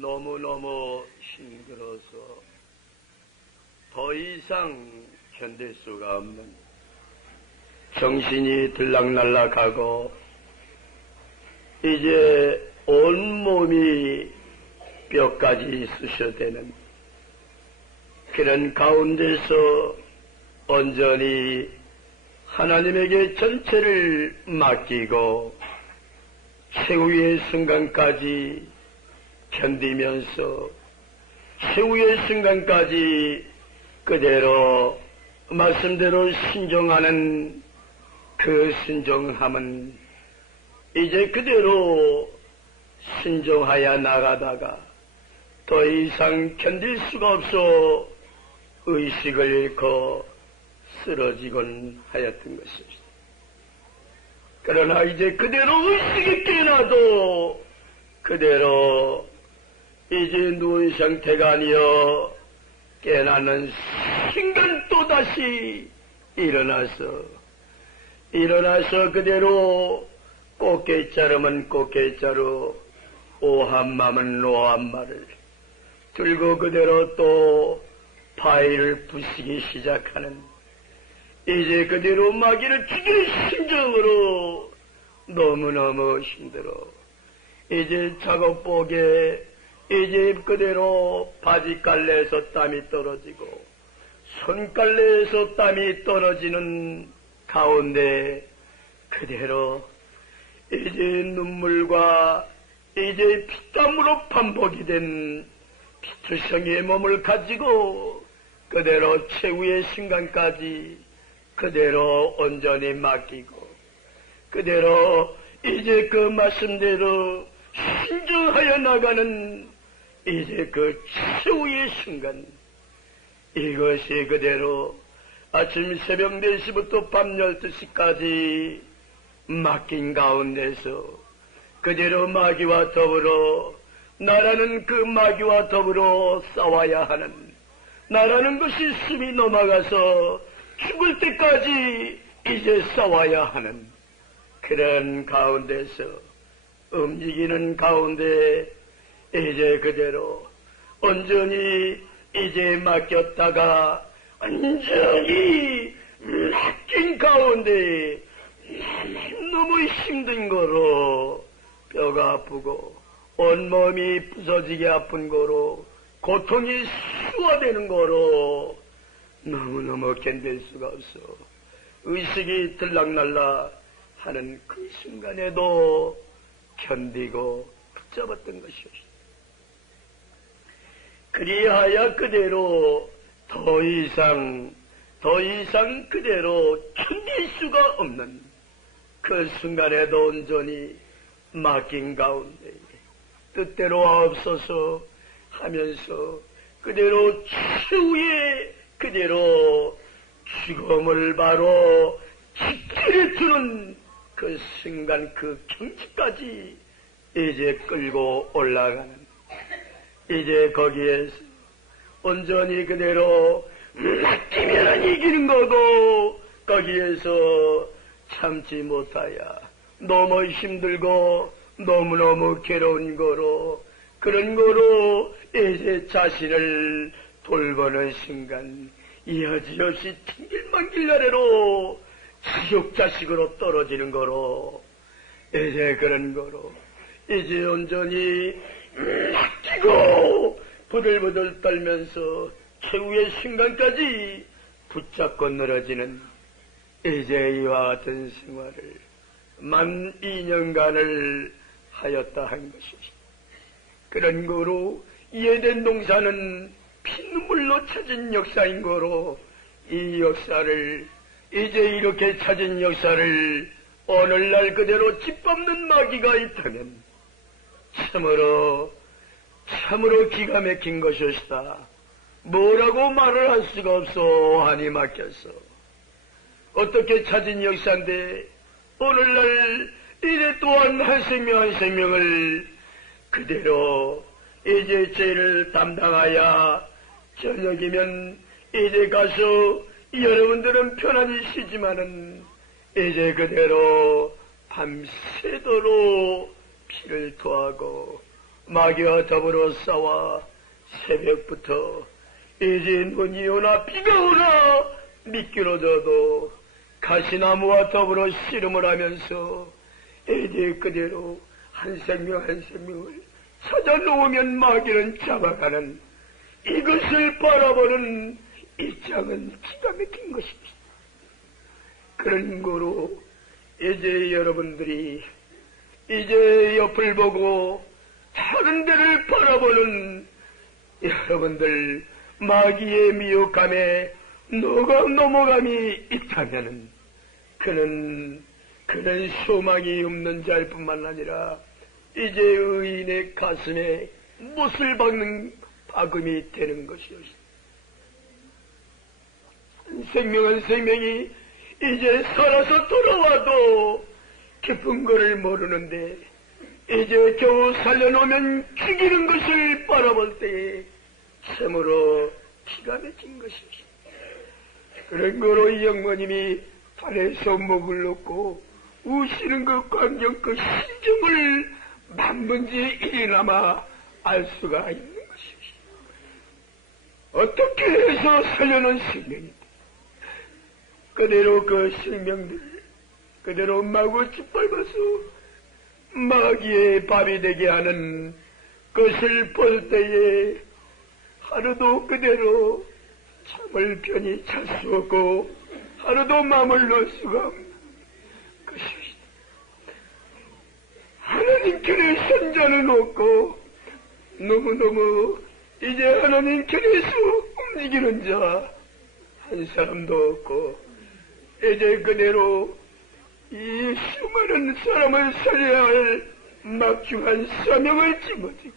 너무너무 힘들어서 더 이상 견딜 수가 없는, 정신이 들락날락하고 이제 온 몸이 뼈까지 쑤셔대는 그런 가운데서 온전히 하나님에게 전체를 맡기고 최후의 순간까지 견디면서 최후의 순간까지 그대로 말씀대로 순종하는 그 순종함은 이제 그대로 순종하여 나가다가 더 이상 견딜 수가 없어 의식을 잃고 쓰러지곤 하였던 것입니다. 그러나 이제 그대로 의식이 깨나도 그대로 이제 누운 상태가 아니여 깨나는 순간 또다시 일어나서 그대로 꽃게자루면 꽃게자루, 오한마면 오한마를 들고 그대로 또 바위를 부수기 시작하는, 이제 그대로 마귀를 죽일 심정으로 너무너무 힘들어. 이제 작업복에 이제 그대로 바지깔레에서 땀이 떨어지고 손깔레에서 땀이 떨어지는 가운데 그대로 이제 눈물과 이제 피땀으로 반복이 된 피투성이의 몸을 가지고 그대로 최후의 순간까지 그대로 온전히 맡기고 그대로 이제 그 말씀대로 순종하여 나가는 이제 그 최후의 순간, 이것이 그대로 아침 새벽 4시부터 밤 12시까지 맡긴 가운데서 그대로 마귀와 더불어, 나라는 그 마귀와 더불어 싸워야 하는, 나라는 것이 숨이 넘어가서 죽을 때까지 이제 싸워야 하는 그런 가운데서 움직이는 가운데 이제 그대로 온전히 이제 맡겼다가 완전히 맡긴 가운데 너무 힘든 거로 뼈가 아프고 온몸이 부서지게 아픈 거로 고통이 수화되는 거로 너무너무 견딜 수가 없어 의식이 들락날락 하는 그 순간에도 견디고 붙잡았던 것이었습니다. 그리하여 그대로 더 이상 그대로 견딜 수가 없는 그 순간에도 온전히 맡긴 가운데 뜻대로 없어서 하면서 그대로 최후의 그대로 죽음을 바로 직기를 두는 그 순간 그 경지까지 이제 끌고 올라가는, 이제 거기에서 온전히 그대로 맡기면 이기는 거고 거기에서 참지 못하여 너무 힘들고 너무너무 괴로운 거로 그런 거로 이제 자신을 돌보는 순간 여지없이 천길만길 아래로 지옥자식으로 떨어지는 거로 이제 그런 거로 이제 온전히 맡기고 부들부들 떨면서 최후의 순간까지 붙잡고 늘어지는 이제 이와 같은 생활을 만 2년간을 하였다 한 것이지. 그런 거로 이해된 동사는 피눈물로 찾은 역사인 거로 이 역사를 이제 이렇게 찾은 역사를 오늘날 그대로 짓밟는 마귀가 있다면 참으로 기가 막힌 것이었다. 뭐라고 말을 할 수가 없어. 하니 막혔어. 어떻게 찾은 역사인데 오늘날 이제 또한 한 생명을 그대로 이제 죄를 담당하여 저녁이면 이제 가서 여러분들은 편안히 쉬지만은 이제 그대로 밤새도록 피를 토하고 마귀와 더불어 싸워 새벽부터 이제 눈이 오나 비가 오나 미끄러져도 가시나무와 더불어 씨름을 하면서 이제 그대로 한 생명 한 생명을 찾아놓으면 마귀는 잡아가는 이것을 바라보는 입장은 기가 막힌 것입니다. 그런 거로 이제 여러분들이 이제 옆을 보고 다른 데를 바라보는 여러분들 마귀의 미혹감에 너가 넘어감이 있다면은 그는 소망이 없는 자일 뿐만 아니라 이제 의인의 가슴에 못을 박는 박음이 되는 것이었습니다. 한 생명 한 생명이 이제 살아서 돌아와도 기쁜 것을 모르는데 이제 겨우 살려놓으면 죽이는 것을 바라볼 때에 참으로 기가 막힌 것이었습니다. 그런 거로 이 영모님이 발에서 목을 놓고 우시는 그 광경 그 심정을 만번지 일이나마 알 수가 있는 것이었습니다. 어떻게 해서 살려놓은 생명인데 그대로 그 생명들 그대로 마구 짓밟아서 마귀의 밥이 되게 하는 것을 볼 때에 하루도 그대로 잠을 편히 잘 수 없고 하루도 마음을 놓을 수가 없는 것입니다. 하나님께는 선자는 없고 너무너무 이제 하나님께서 움직이는 자 한 사람도 없고 이제 그대로 이 수많은 사람을 살려야 할 막중한 사명을 짊어지고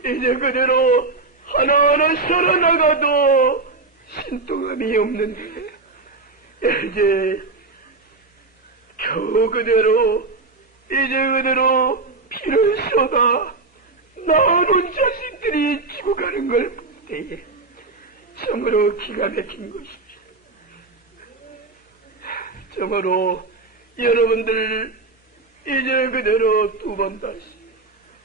이제 그대로 하나하나 살아나가도 신통함이 없는데 이제 겨우 그대로 이제 그대로 피를 쏟아 나오는 자식들이 죽어가는 걸 볼 때에 참으로 기가 막힌 것입니다. 참으로 여러분들 이제 그대로 두 번 다시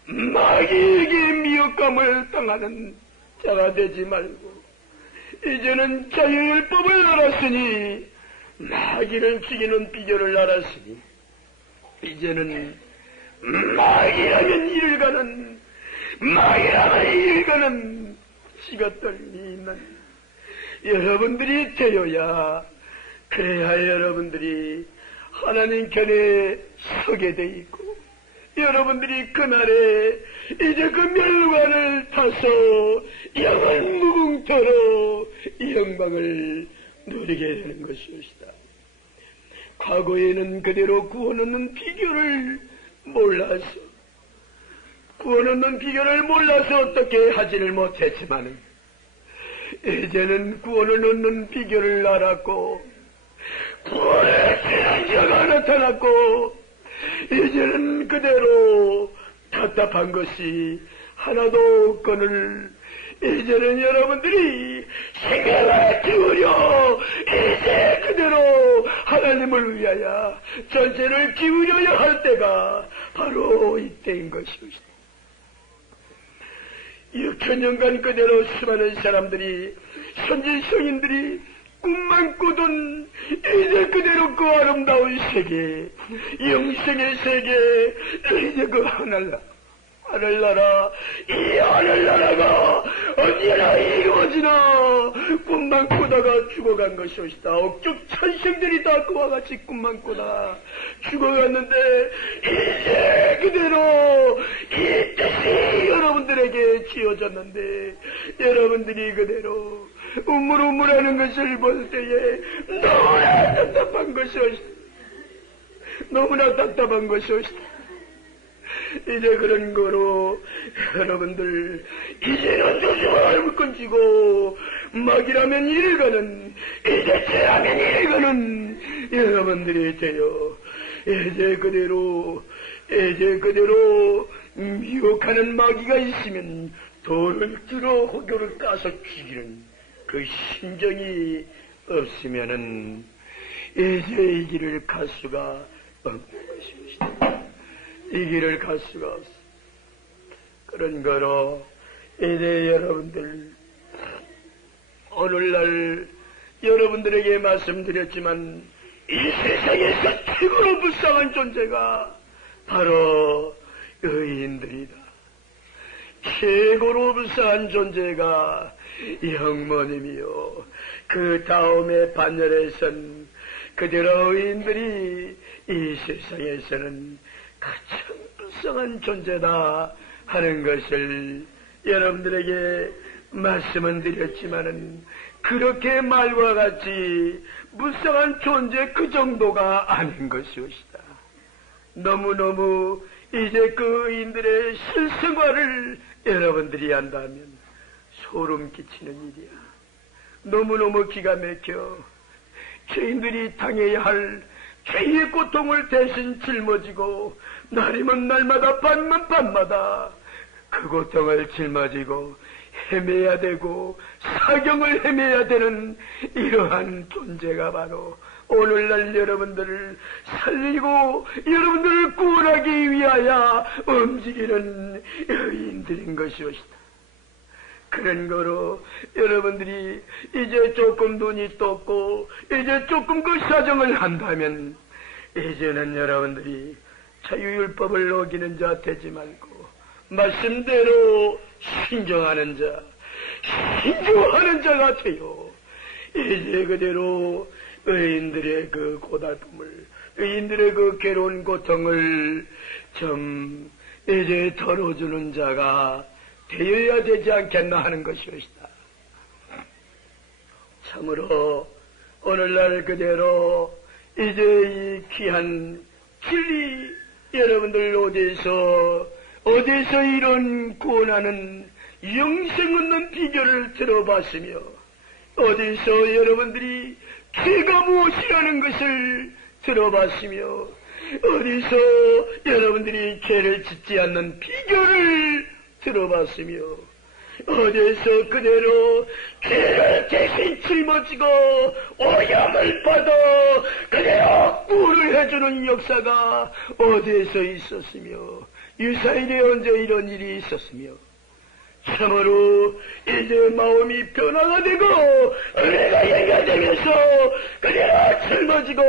마귀에게 미혹감을 당하는 자가 되지 말고 이제는 자유율법을 알았으니 마귀를 죽이는 비결을 알았으니 이제는 마귀라면 이를 가는 지가 떨림이 있는 여러분들이 되어야 그래야 여러분들이 하나님 견에 서게 돼 있고 여러분들이 그날에 이제 그 멸관을 타서 영원 무궁토로 영광을 누리게 되는 것이옵시다. 과거에는 그대로 구원 얻는 비결을 몰라서 어떻게 하지를 못했지만은 이제는 구원을 얻는 비결을 알았고 구원의 진리가 나타났고 이제는 그대로 답답한 것이 하나도 없거늘 이제는 여러분들이 생각을 기울여 이제 그대로 하나님을 위하여 전체를 기울여야 할 때가 바로 이때인 것입니다. 6천년간 그대로 수많은 사람들이 선지 성인들이 꿈만 꾸던 이제 그대로 그 아름다운 세계 영생의 세계 이제 그 하늘나라 이 하늘나라가 언제나 이루어지나 꿈만 꾸다가 죽어간 것이옵시다. 억죽 천생들이 다 그와 같이 꿈만 꾸다 죽어갔는데 이제 그대로 이 뜻이 여러분들에게 지어졌는데 여러분들이 그대로 우물우물하는 것을 볼 때에 너무나 답답한 것이옵시다. 이제 그런 거로 여러분들 이제는 조심을 묶어지고 막이라면 이를 가는 이제 죄라면 이를 가는 여러분들이 되어 이제 그대로 미혹하는 마귀가 있으면 돌을 들어 호교를 까서 죽이는 그 심정이 없으면은 이제 이 길을 갈 수가 없는 것입니다. 이 길을 갈 수가 없어. 그런 거로 이제 여러분들 오늘날 여러분들에게 말씀드렸지만 이 세상에서 최고로 불쌍한 존재가 바로 의인들이다. 최고로 불쌍한 존재가 영모님이요. 그 다음에 반열에 선 그대로 의인들이 이 세상에서는 가장 불쌍한 존재다 하는 것을 여러분들에게 말씀은 드렸지만은 그렇게 말과 같이 불쌍한 존재 그 정도가 아닌 것이옵시다. 너무너무 이제 그 의인들의 실생활을 여러분들이 한다면 소름 끼치는 일이야. 너무너무 기가 막혀. 죄인들이 당해야 할 죄의 고통을 대신 짊어지고 날이면 날마다 밤이면 밤마다 그 고통을 짊어지고 헤매야 되고 사경을 헤매야 되는 이러한 존재가 바로 오늘날 여러분들을 살리고 여러분들을 구원하기 위하여 움직이는 여인들인 것이옵시다. 그런 거로 여러분들이 이제 조금 눈이 떴고 이제 조금 그 사정을 한다면 이제는 여러분들이 자유율법을 어기는 자 되지 말고 말씀대로 신정하는 자, 신중하는 자가 되어 이제 그대로 의인들의 그 고달픔을, 의인들의 그 괴로운 고통을 좀 이제 덜어주는 자가 되어야 되지 않겠나 하는 것이옵시다. 참으로 오늘날 그대로 이제 이 귀한 진리 여러분들 어디서 이런 구원하는 영생 얻는 비결을 들어봤으며 어디서 여러분들이 죄가 무엇이라는 것을 들어봤으며 어디서 여러분들이 죄를 짓지 않는 비결을 들어봤으며 어디서 그대로 죄를 대신 짊어지고 오염을 받아 그대로 구원을 해주는 역사가 어디에서 있었으며 유사일에 언제 이런 일이 있었으며 참으로 이제 마음이 변화가 되고 은혜가 연결되면서 그대로 짊어지고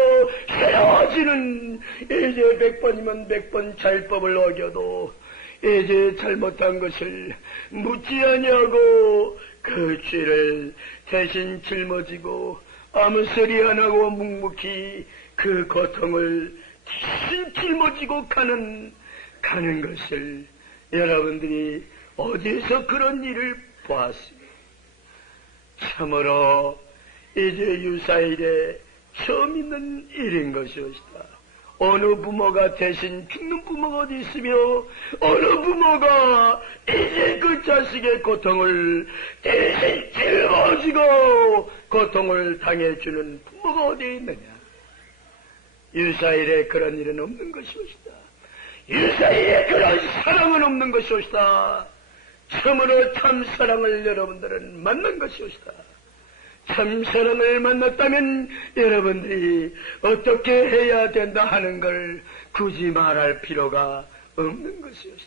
새로워지는 이제 100번이면 100번 잘법을 어겨도 이제 잘못한 것을 묻지 아니하고 그 죄를 대신 짊어지고 아무 소리 안 하고 묵묵히 그 고통을 대신 짊어지고 가는 것을 여러분들이 어디에서 그런 일을 보았습니까? 참으로 이제 유사일에 처음 있는 일인 것이었다. 어느 부모가 대신 죽는 부모가 어디 있으며 어느 부모가 이제 그 자식의 고통을 대신 짊어지고 고통을 당해주는 부모가 어디 있느냐. 유사일에 그런 일은 없는 것이었다. 유사일에 그런 사랑은 없는 것이었다. 참으로 참사랑을 여러분들은 만난 것이었다. 참사랑을 만났다면 여러분들이 어떻게 해야 된다 하는 걸 굳이 말할 필요가 없는 것이었다.